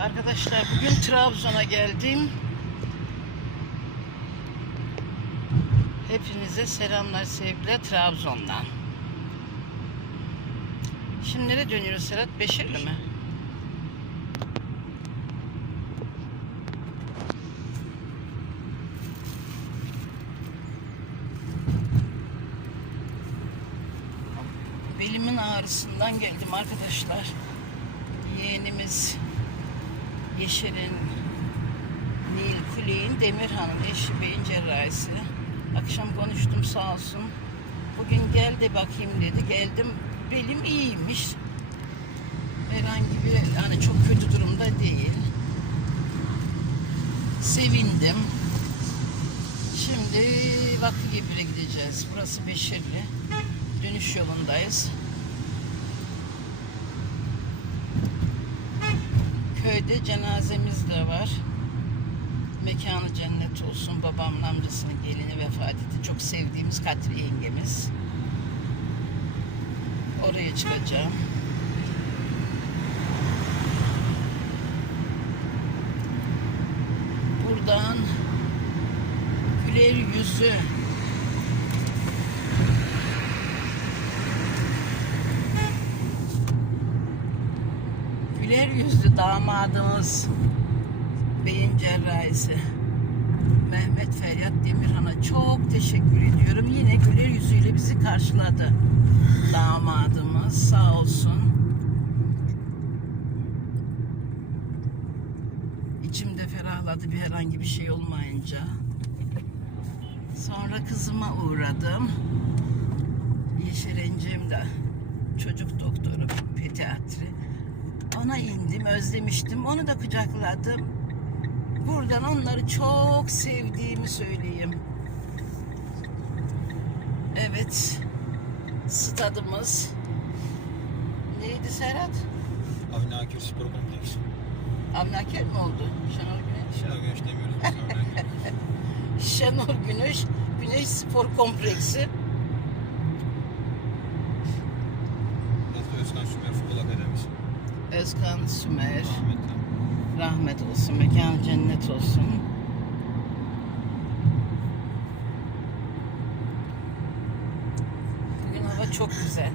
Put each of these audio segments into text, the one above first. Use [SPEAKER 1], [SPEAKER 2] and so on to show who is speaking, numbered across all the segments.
[SPEAKER 1] Arkadaşlar bugün Trabzon'a geldim. Hepinize selamlar sevgiler Trabzon'dan. Şimdi nereye dönüyoruz Serhat? Beşirli mi? Belimin ağrısından geldim arkadaşlar. Yeğenimiz Yeşil'in Nil Kuley'in Demirhan'ın eşi beyin cerrahisi. Akşam konuştum sağ olsun. Bugün gel de bakayım dedi. Geldim. Belim iyiymiş. Herhangi bir hani çok kötü durumda değil. Sevindim. Şimdi Vakfı Gebir'e gideceğiz. Burası Beşirli. Dönüş yolundayız. Köyde cenazemiz de var. Mekanı cennet olsun. Babamın amcasının gelini vefat etti. Çok sevdiğimiz Katri yengemiz. Oraya çıkacağım. Buradan güler yüzü güler yüzlü damadımız beyin cerrahisi Mehmet Feryat Demirhan'a çok teşekkür ediyorum. Yine güler yüzüyle bizi karşıladı. Damadımız sağ olsun. İçimde ferahladı bir herhangi bir şey olmayınca. Sonra kızıma uğradım. Yeşirencim de çocuk doktoru pediatri. Ona indim, özlemiştim. Onu da kucakladım. Buradan onları çok sevdiğimi söyleyeyim. Evet. Stadımız. Neydi Serhat?
[SPEAKER 2] Avni Akif Spor Kompleksi.
[SPEAKER 1] Avnaker mi oldu? Şenol Güneş.
[SPEAKER 2] Şuna güneş demiyoruz.
[SPEAKER 1] Şenol Güneş, Güneş Spor Kompleksi.
[SPEAKER 2] Özkan Sümer Futbol Akademisi.
[SPEAKER 1] Özkan Sümer. Rahmet olsun, mekan cennet olsun. Bugün hava çok güzel.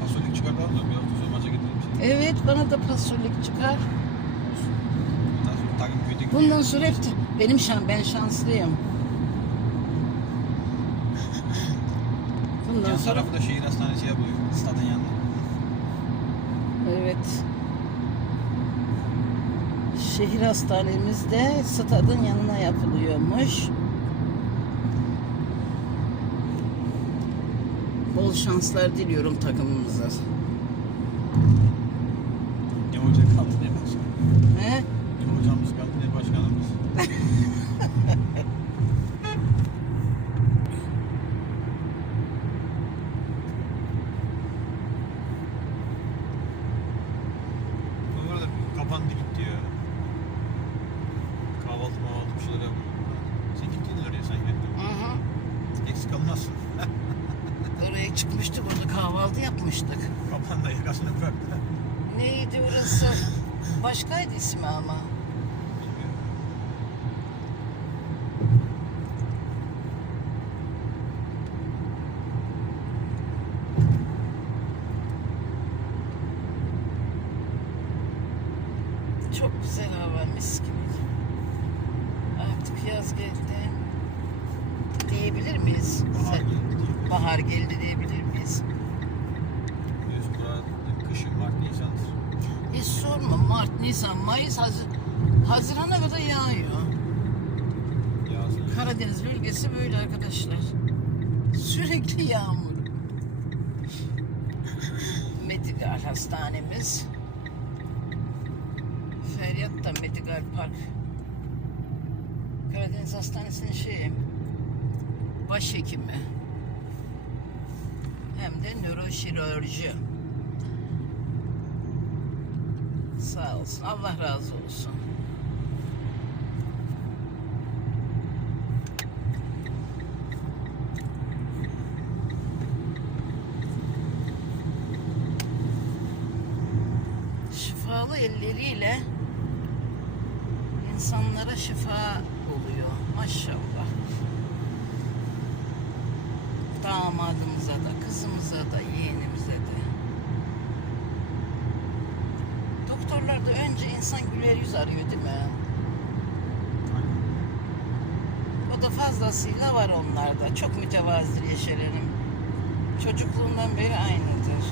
[SPEAKER 2] Pasolik çıkartalım da bir hafta sonra maça gidelim. Şimdi.
[SPEAKER 1] Evet, bana da pasolik çıkar. Bundan sonra hep benim şan, ben şanslıyım.
[SPEAKER 2] Yan
[SPEAKER 1] sonra
[SPEAKER 2] tarafı da şehir hastanesi yapıyor. Stadın yanında.
[SPEAKER 1] Evet. Şehir hastanemizde stadın yanına yapılıyormuş. Bol şanslar diliyorum takımımıza.
[SPEAKER 2] Mahvaltı bir şeyler. Sen gittin oraya sen gittin.
[SPEAKER 1] Hı hı.
[SPEAKER 2] Eksik kalmazsın.
[SPEAKER 1] Oraya çıkmıştık, orada kahvaltı yapmıştık.
[SPEAKER 2] Kapan da yakasını bıraktı.
[SPEAKER 1] Neydi orası? Başkaydı ismi ama.
[SPEAKER 2] Bilmiyorum.
[SPEAKER 1] Çok güzel hava, mis gibi. Artık yaz geldi. Diyebilir miyiz?
[SPEAKER 2] Bahar
[SPEAKER 1] Sen-
[SPEAKER 2] geldi diye.
[SPEAKER 1] Bahar geldi miyiz?
[SPEAKER 2] Biliyorsun burada kışın Mart Nisan'dır.
[SPEAKER 1] Hiç sorma Mart, Nisan, Mayıs, Hazir Haziran'a kadar yağıyor.
[SPEAKER 2] Yazın.
[SPEAKER 1] Karadeniz bölgesi böyle arkadaşlar. Sürekli yağmur. Medigal hastanemiz. Feryat da Medigal Park. Karadeniz Hastanesi'nin şeyi başhekimi hem de nöroşirurji. Sağ olsun. Allah razı olsun. Şifalı elleriyle insanlara şifa oluyor. Maşallah. Kızımıza da, yeğenimize de. Doktorlar da önce insan güler yüz arıyor değil mi? O da fazlasıyla var onlarda. Çok mütevazıdır Yaşar'ın. Çocukluğundan beri aynıdır.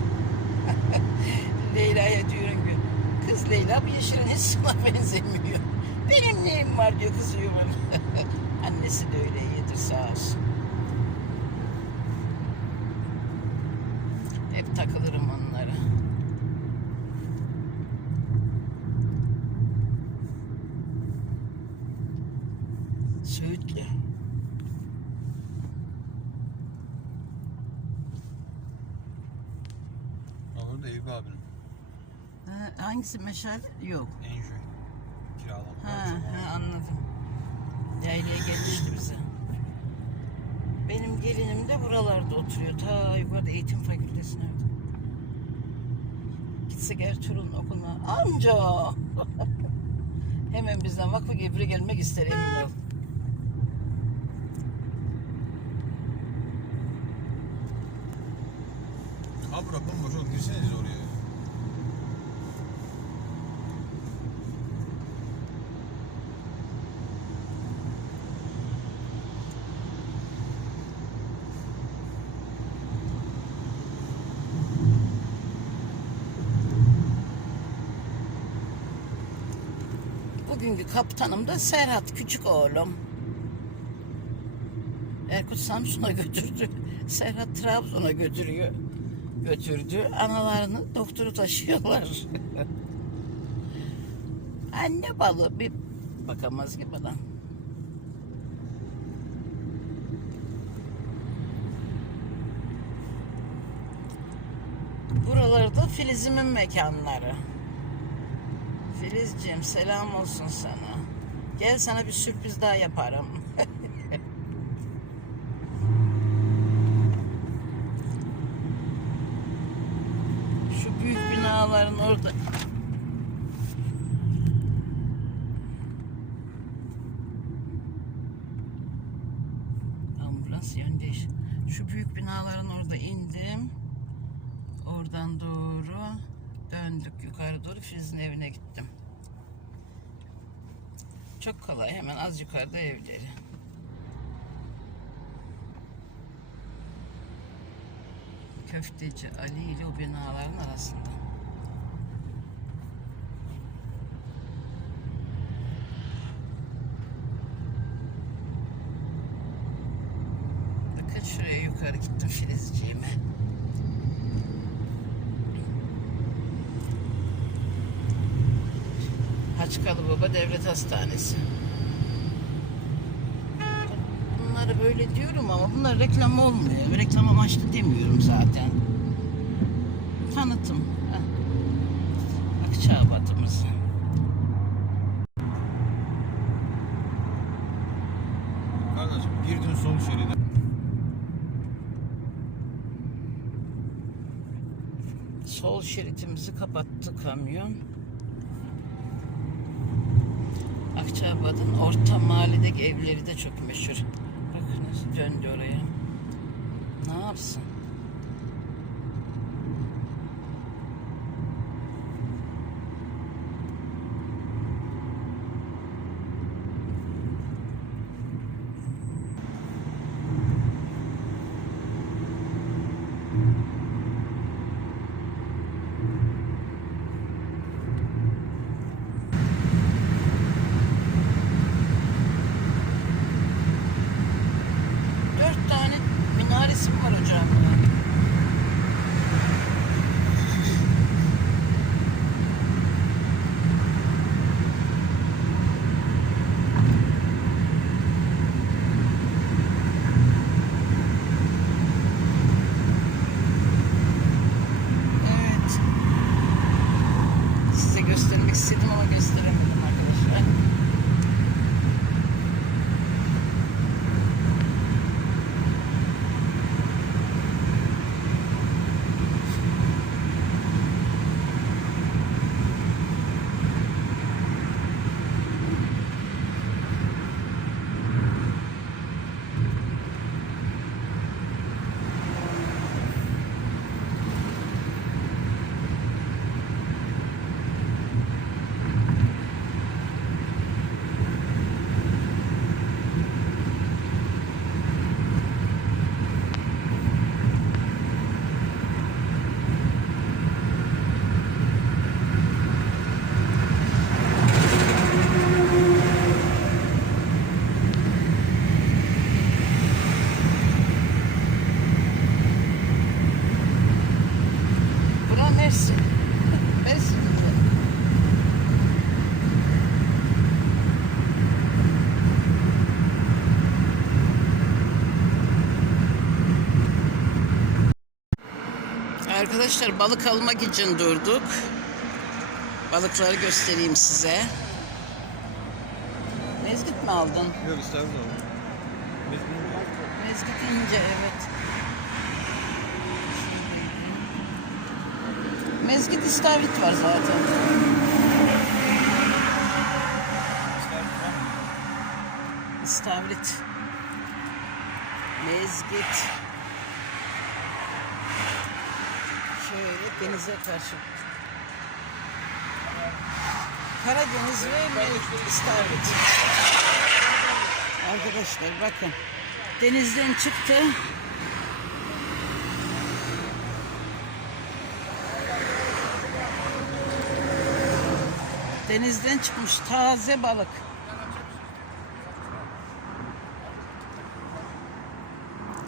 [SPEAKER 1] Leyla'ya diyorum ki kız Leyla bu Yaşar'ın hiç sana benzemiyor. Benim neyim var diyor kızıyor bana. Annesi de öyle iyidir sağ olsun. Hep takılırım onlara. Söğütlü.
[SPEAKER 2] Ama da Eyüp abinin.
[SPEAKER 1] Ha, hangisi meşale? Yok.
[SPEAKER 2] Enjü. Kiralama.
[SPEAKER 1] Ha, ha anladım. Yaylaya gelmişti bize. Benim gelinim de buralarda oturuyor. Ta yukarıda eğitim fakültesine. Gitsek Ertuğrul'un okuluna. Amca! Hemen bizden vakfı gebire gelmek ister emin ol.
[SPEAKER 2] Ha bura bomboş oğlum girseniz oraya.
[SPEAKER 1] Bugünkü kaptanım da Serhat küçük oğlum. Erkut Samsun'a götürdü. Serhat Trabzon'a götürüyor. Götürdü. Analarını doktoru taşıyorlar. Anne balı bir bakamaz ki bana. Buralarda Filiz'imin mekanları. Filizciğim selam olsun sana. Gel sana bir sürpriz daha yaparım. Şu büyük binaların orada. Ambulans yön değiş. Şu büyük binaların orada indim. Oradan doğru döndük yukarı doğru Filiz'in evine gittim. Çok kolay hemen az yukarıda evleri. Köfteci Ali ile o binaların arasında. Bakın şuraya yukarı gittim Filizciğime. Haçkalı Baba Devlet Hastanesi. Bunları böyle diyorum ama bunlar reklam olmuyor. Reklam amaçlı demiyorum zaten. Tanıtım. Heh. Akçabat'ımız.
[SPEAKER 2] Kardeşim girdin sol şeride.
[SPEAKER 1] Sol şeritimizi kapattı kamyon. Akçabat'ın orta mahalledeki evleri de çok meşhur. Bak nasıl döndü oraya. Ne yapsın? седьмого gösterimi. Arkadaşlar balık almak için durduk. Balıkları göstereyim size. Mezgit mi aldın?
[SPEAKER 2] Yok istavrit abi.
[SPEAKER 1] Mezgit ince evet. Mezgit istavrit var zaten. İstavrit. Mezgit. Denize karşı. Karadeniz ve istavrit. Arkadaşlar bakın. Denizden çıktı. Denizden çıkmış taze balık.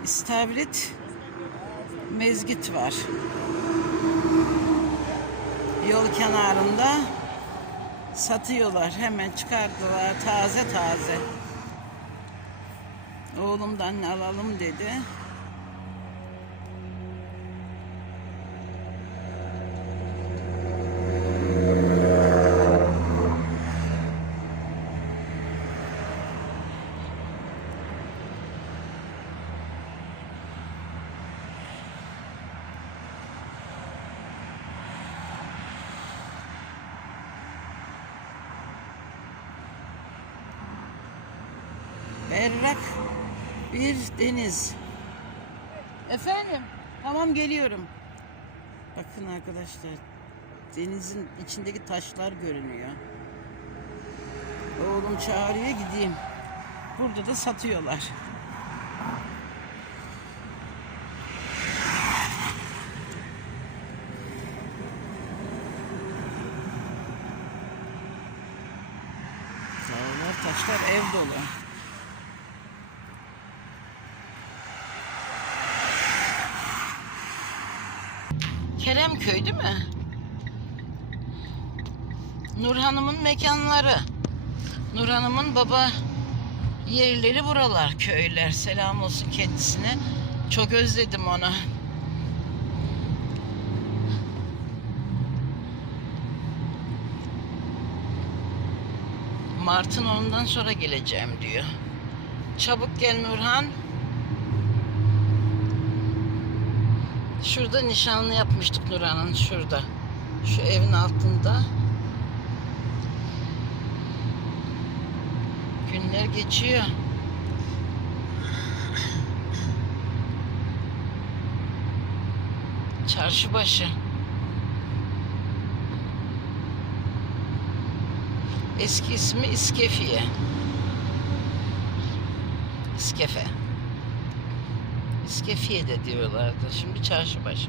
[SPEAKER 1] İstavrit, mezgit var. Yol kenarında satıyorlar. Hemen çıkardılar taze taze. Oğlumdan alalım dedi. Berrak bir deniz. Efendim? Tamam geliyorum. Bakın arkadaşlar. Denizin içindeki taşlar görünüyor. Oğlum çağırıyor gideyim. Burada da satıyorlar. Dağlar, taşlar ev dolu. Değil mi? Nur Hanım'ın mekanları. Nur Hanım'ın baba yerleri buralar, köyler. Selam olsun kendisine. Çok özledim onu. Mart'ın ondan sonra geleceğim diyor. Çabuk gel Nurhan. Şurada nişanlı yapmıştık Nurhan'ın şurada. Şu evin altında. Günler geçiyor. Çarşıbaşı. Eski ismi İskefiye. İskefe. İskefiye de diyorlardı. Şimdi çarşıbaşı.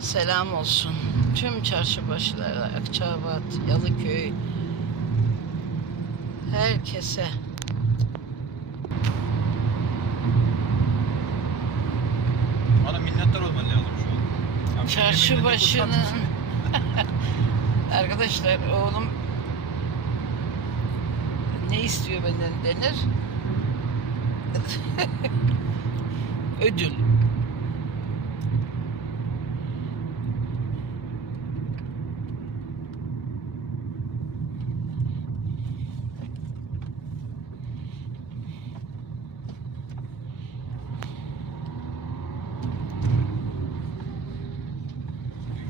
[SPEAKER 1] Selam olsun. Tüm çarşıbaşılara, Akçabat, Yalıköy, herkese.
[SPEAKER 2] Bana minnettar olman lazım şu an. Abi,
[SPEAKER 1] Çarşı başının arkadaşlar oğlum ne istiyor benden denir? Ödül.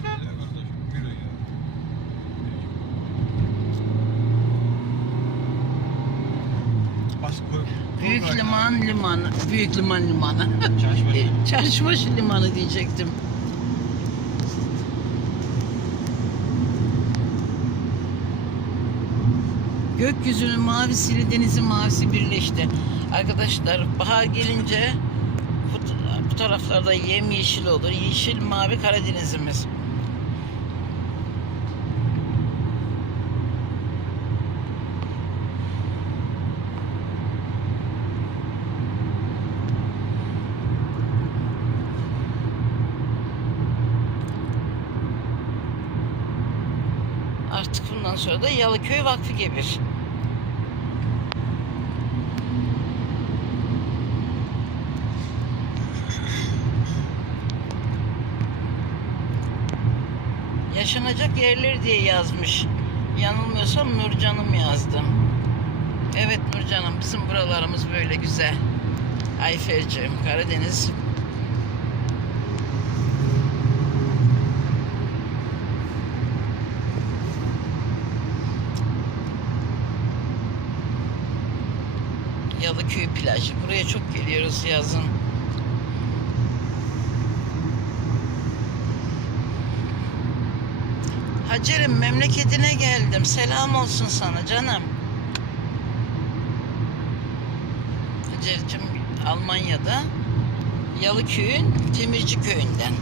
[SPEAKER 2] Ya kardeşim, yürü ya. Bas koy.
[SPEAKER 1] Büyük
[SPEAKER 2] koy
[SPEAKER 1] liman limanı. Büyük liman limanı.
[SPEAKER 2] Çarşıbaşı.
[SPEAKER 1] E, Çarşıbaşı limanı diyecektim. Gökyüzünün mavisiyle denizin mavisi birleşti. Arkadaşlar bahar gelince bu, bu taraflarda yemyeşil olur. Yeşil mavi Karadenizimiz. sonra da Yalıköy Vakfı Gebir. Yaşanacak yerler diye yazmış. Yanılmıyorsam Nurcan'ım yazdım. Evet Nurcan'ım bizim buralarımız böyle güzel. Ayfer'cim Karadeniz plajı. Buraya çok geliyoruz yazın. Hacer'im memleketine geldim. Selam olsun sana canım. Hacer'cim Almanya'da Yalıköy'ün Demirci köyünden.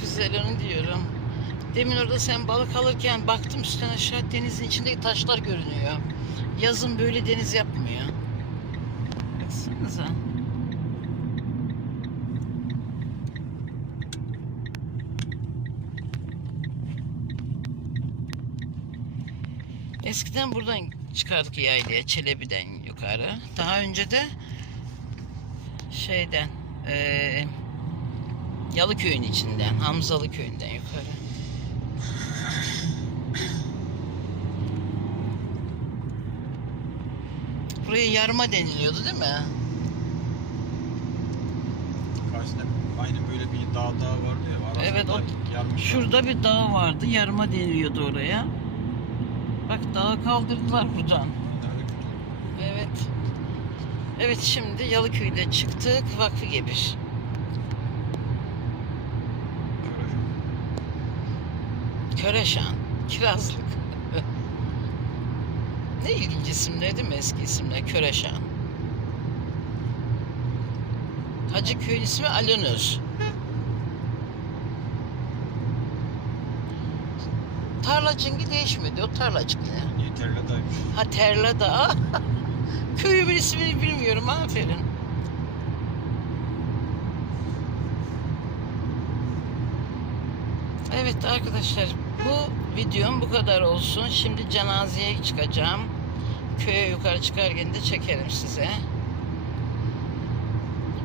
[SPEAKER 2] Güzel.
[SPEAKER 1] Onu diyorum. Demin orada sen balık alırken baktım üstten aşağı denizin içindeki taşlar görünüyor. Yazın böyle deniz yapmıyor. Baksanıza. Eskiden buradan çıkardık yaylaya Çelebi'den yukarı. Daha önce de şeyden eee Yalıköy'ün içinden, Hamzalı köyünden yukarı. Buraya yarma deniliyordu değil mi?
[SPEAKER 2] Karşısında aynı böyle bir dağ dağ vardı ya. Arasında
[SPEAKER 1] Evet, o-
[SPEAKER 2] yarmış.
[SPEAKER 1] Şurada bir dağ vardı, yarma deniliyordu oraya. Bak dağı kaldırdılar buradan. Evet. Evet şimdi Yalıköy'de çıktık, Vakfı Gebir. Köreşan, Kirazlık. ne ilginç isimler değil mi eski isimler? Köreşan. Hacıköy'ün ismi Alanöz. Tarlacınki değişmedi. O tarlacık yine.
[SPEAKER 2] İyi terladaymış.
[SPEAKER 1] Ha Terla Dağı. Köyümün ismini bilmiyorum. Aferin. Evet arkadaşlar bu videom bu kadar olsun. Şimdi cenazeye çıkacağım. Köye yukarı çıkarken de çekerim size.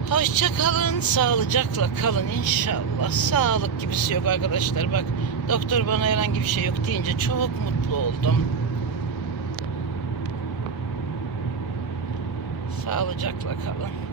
[SPEAKER 1] Hoşça kalın, sağlıcakla kalın inşallah. Sağlık gibisi yok arkadaşlar. Bak doktor bana herhangi bir şey yok deyince çok mutlu oldum. Sağlıcakla kalın.